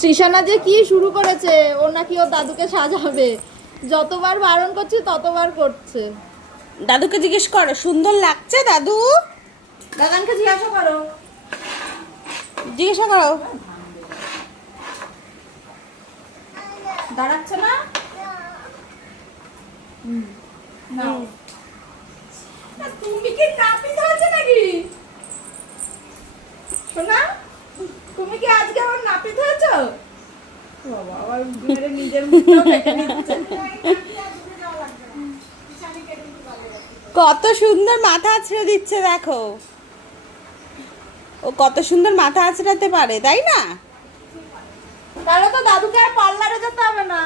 তৃষানা যে কি শুরু করেছে, ও নাকি ওর দাদুকে সাজাবে। যতবার বারণ করছি ততবার করছে। দাদুকে জিজ্ঞেস করো সুন্দর লাগছে দাদু? দাদানকে জিজ্ঞাসা করো। জিজ্ঞাসা করো। দাঁড়াচ্ছে না? নাও। তুমি কি নাপিত হয়েছে নাকি? শোনা, তুমি কি আজকে আমার নাপিত হয়েছো? বাবা, আমার মেরে নিজের মুখটাও দেখে নিচ্ছে। কত সুন্দর মাথা আছড়ে দিচ্ছে দেখো। ও কত সুন্দর মাথা আছড়াতে পারে, তাই না? তাহলে তো দাদুকে আর পার্লারে যেতে হবে না।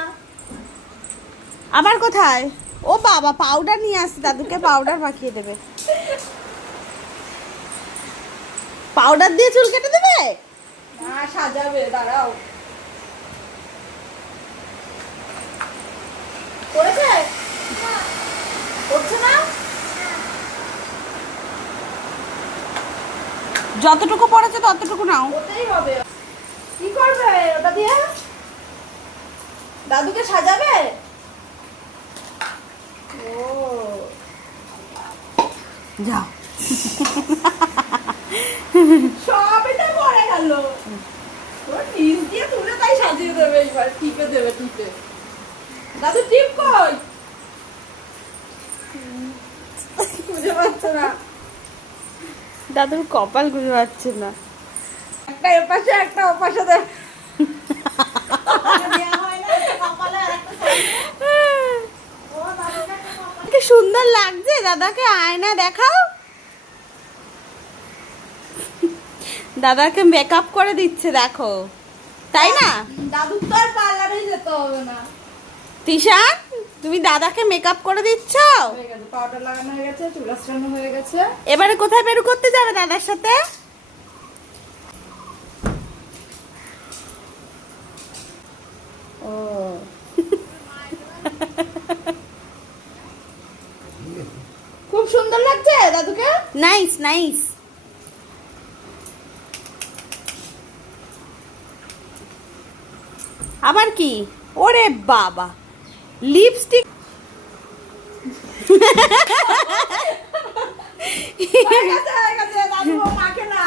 আবার কোথায়? ও বাবা, পাউডার নিয়ে আসছে, দাদুকে পাউডার মাখিয়ে দেবে। পাউডার দিয়ে চুল কেটে দেবে? না, সাজাবে, দাঁড়াও। করেছে? করছে না? যতটুকু পড়েছে ততটুকু নাও। ওটাই হবে। কি করবে ওটা দিয়ে? দাদুকে সাজাবে? ও, যাও। সবটা পড়ে গেল। ওর নিচ দিয়ে তুলে তাই সাজিয়ে দেবে, এবার টিপে দেবে, টিপে। দাদু টিপ কই? খুঁজে পাচ্ছে না। দাদুর কপাল খুঁজে পাচ্ছে না। একটা এপাশে একটা ওপাশে দেবে। কি সুন্দর লাগছে, দাদাকে আয়না দেখাও। দাদাকে মেকআপ করে দিচ্ছে দেখো, তাই না? দাদুর তো আর পার্লারে যেতে হবে না। তিশান, তুমি দাদাকে মেকআপ করে দিচ্ছ? হয়ে গেছে, পাউডার লাগানো হয়ে গেছে, চুল আঁচড়ানো হয়ে গেছে। এবারে কোথায় বের করতে যাবে দাদার সাথে? ও, খুব সুন্দর লাগছে দাদুকে। Nice nice. আবার কি? ওরে বাবা, লিপস্টিক। হয়ে গেছে, দাদু ও মাখে না।